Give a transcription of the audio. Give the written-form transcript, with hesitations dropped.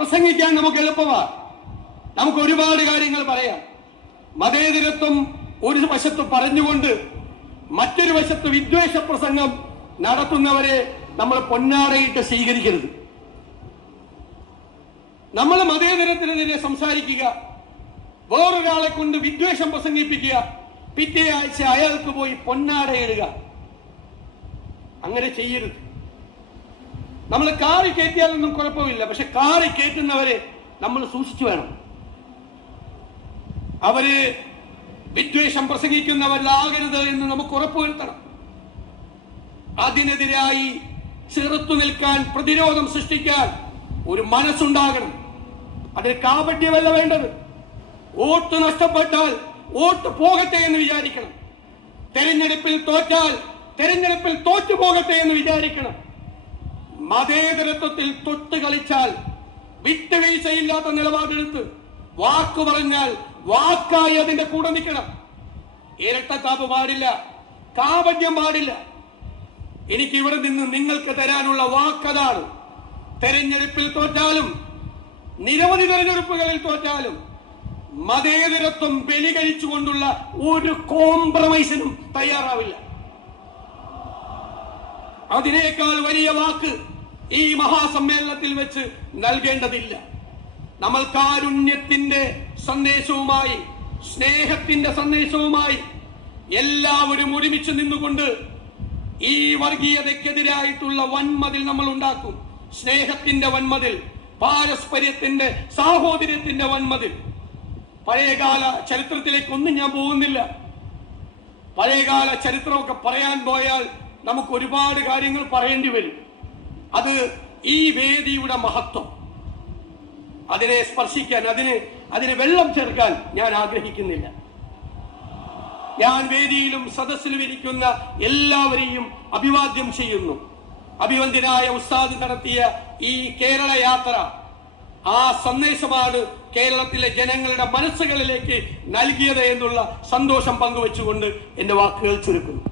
പ്രസംഗിക്കാൻ നമുക്ക് എളുപ്പമാണ്. നമുക്ക് ഒരുപാട് കാര്യങ്ങൾ പറയാം. മതേതരത്വം ഒരു വശത്ത് പറഞ്ഞുകൊണ്ട് മറ്റൊരു വശത്ത് വിദ്വേഷ പ്രസംഗം നടത്തുന്നവരെ നമ്മൾ പൊന്നാടയിട്ട് സ്വീകരിക്കരുത്. നമ്മൾ മതേതരത്തിനെതിരെ സംസാരിക്കുക, വേറൊരാളെ കൊണ്ട് വിദ്വേഷം പ്രസംഗിപ്പിക്കുക, പിറ്റേ ആഴ്ച അയാൾക്ക് പോയി പൊന്നാടയിടുക, അങ്ങനെ ചെയ്യരുത്. നമ്മൾ കാറി കയറ്റിയാലൊന്നും കുഴപ്പമില്ല, പക്ഷെ കാറി കയറ്റുന്നവരെ നമ്മൾ സൂക്ഷിച്ചു വേണം. അവര് വിദ്വേഷം പ്രസംഗിക്കുന്നവരിലാകരുത് എന്ന് നമുക്ക് ഉറപ്പുവരുത്തണം. അതിനെതിരായി ചെറുത്തു നിൽക്കാൻ, പ്രതിരോധം സൃഷ്ടിക്കാൻ ഒരു മനസ്സുണ്ടാകണം. അതിന് കാപട്യമല്ല വേണ്ടത്. വോട്ട് നഷ്ടപ്പെട്ടാൽ വോട്ട് പോകട്ടെ എന്ന് വിചാരിക്കണം. തെരഞ്ഞെടുപ്പിൽ തോറ്റാൽ തെരഞ്ഞെടുപ്പിൽ തോറ്റു പോകട്ടെ എന്ന് വിചാരിക്കണം. മതേതരത്വത്തിൽ തൊട്ട് കളിച്ചാൽ വിട്ടുവീഴ്ചയില്ലാത്ത നിലപാടെടുത്ത് വാക്കു പറഞ്ഞാൽ വാക്കായി അതിന്റെ കൂടെ നിൽക്കണം. ഇരട്ടത്താപ്പ് പാടില്ല, കാപട്യം പാടില്ല. എനിക്ക് ഇവിടെ നിന്ന് നിങ്ങൾക്ക് തരാനുള്ള വാക്കതാണ്. തെരഞ്ഞെടുപ്പിൽ തോറ്റാലും നിരവധി തെരഞ്ഞെടുപ്പുകളിൽ തോറ്റാലും മതേതരത്വം ബലി കഴിച്ചുകൊണ്ടുള്ള ഒരു കോംപ്രമൈസിനും തയ്യാറാവില്ല. അതിനേക്കാൾ വലിയ വാക്ക് ഈ മഹാസമ്മേളനത്തിൽ വെച്ച് നൽകേണ്ടതില്ല. നമ്മൾ കാരുണ്യത്തിന്റെ സന്ദേശവുമായി, സ്നേഹത്തിന്റെ സന്ദേശവുമായി എല്ലാവരും ഒരുമിച്ച് നിന്നുകൊണ്ട് ഈ വർഗീയതയ്ക്കെതിരായിട്ടുള്ള വൻമതിൽ നമ്മൾ ഉണ്ടാക്കും. സ്നേഹത്തിന്റെ വൻമതിൽ, പാരസ്പര്യത്തിന്റെ, സാഹോദര്യത്തിന്റെ വൻമതിൽ. പഴയകാല ചരിത്രത്തിലേക്കൊന്നും ഞാൻ പോകുന്നില്ല. പഴയകാല ചരിത്രമൊക്കെ പറയാൻ പോയാൽ നമുക്ക് ഒരുപാട് കാര്യങ്ങൾ പറയേണ്ടി വരും. അത് ഈ വേദിയുടെ മഹത്വം. അതിനെ സ്പർശിക്കാൻ, അതിന് വെള്ളം ചേർക്കാൻ ഞാൻ ആഗ്രഹിക്കുന്നില്ല. ഞാൻ വേദിയിലും സദസ്സിലും ഇരിക്കുന്ന എല്ലാവരെയും അഭിവാദ്യം ചെയ്യുന്നു. അഭിവന്ദ്യനായ ഉസ്താദ് നടത്തിയ ഈ കേരള യാത്ര, ആ സന്ദേശമാണ് കേരളത്തിലെ ജനങ്ങളുടെ മനസ്സുകളിലേക്ക് നൽകിയത് എന്നുള്ള സന്തോഷം പങ്കുവെച്ചുകൊണ്ട് എന്റെ വാക്കുകൾ ചുരുക്കുന്നു.